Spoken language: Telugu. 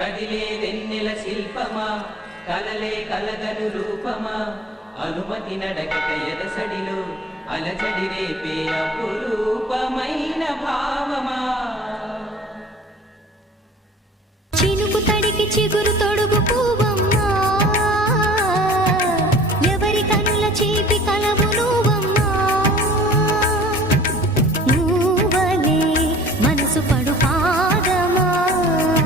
కదిలే వెన్నెల శిల్పమా కలలే కలగను రూపమా అనుమతి నడకట ఎదసడిలో అలజడి రేపే అపురూపమైన భావమా చినుకు తడికి చిగురు తొడుగు పువ్వా